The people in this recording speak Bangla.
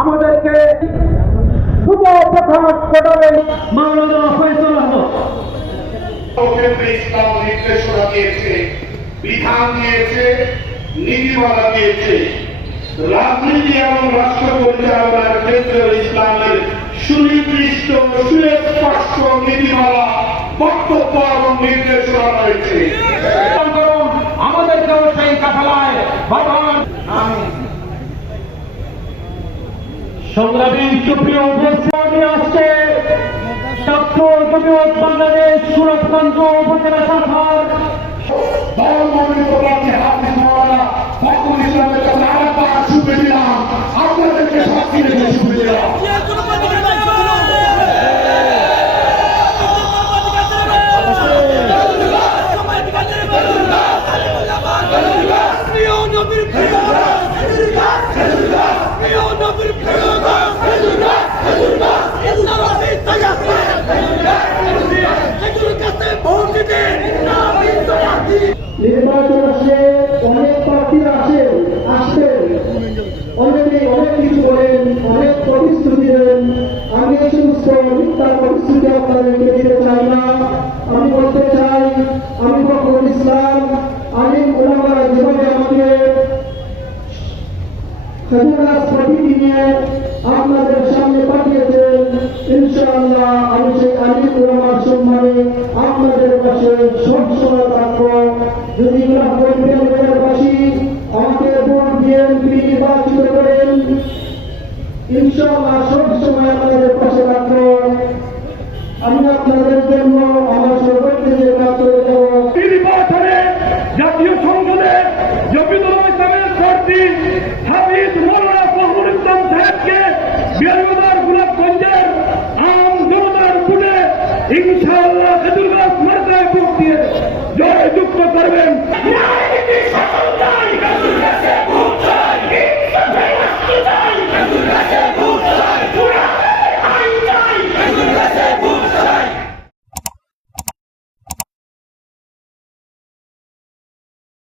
আমাদেরকে শুভ প্রকাশ করাবেন মাওলানা ফয়সাল আহমদ। ইসলাম নির্দেশনা দিয়েছে, বিধান দিয়েছে, নীতিমালা দিয়েছে। রাজনীতি এবং রাষ্ট্র পরিচালনার ক্ষেত্রে ইসলামের সুনির্দিষ্ট সুস্পষ্ট নীতিমালা, বক্তব্য এবং নির্দেশনা রয়েছে। আমাদেরকেও সেই কাফেলায় ভগবান সংগ্রামী সুপ্রিয় উপস্থিতি আসছে ডক্টর জমিয়ত বাংলাদেশ সুরতগঞ্জ উপজেলা শাখার ইসলামের কাছে আরেকবার শুভে দিলাম, আপনাদেরকে সাক্ষী রেখে শুভে দিলাম। নির্বাচন আসে, অনেক প্রার্থী আসবেন, অনেকে অনেক কিছু বলেন, অনেক প্রতিশ্রুতি দেন। আমি এই সমস্ত মিথ্যা প্রতিশ্রুতি আপনাদেরকে দিতে চাই না। আমি বলতে চাই, আমি ফখরুল ইসলাম, আমি ওলামারা যেভাবে আমাকে খেজুরাস প্রতীকী নিয়ে আপনাদের সামনে পাঠিয়েছেন, ইনশাআল্লাহ আমি সেই আলিম ওলামার সম্মানে আপনাদের কাছে সবসময় থাকবো। যদি গ্রামবাসী আমাকে ভোট দিয়ে নির্বাচিত করেন, ইনশাআল্লাহ সব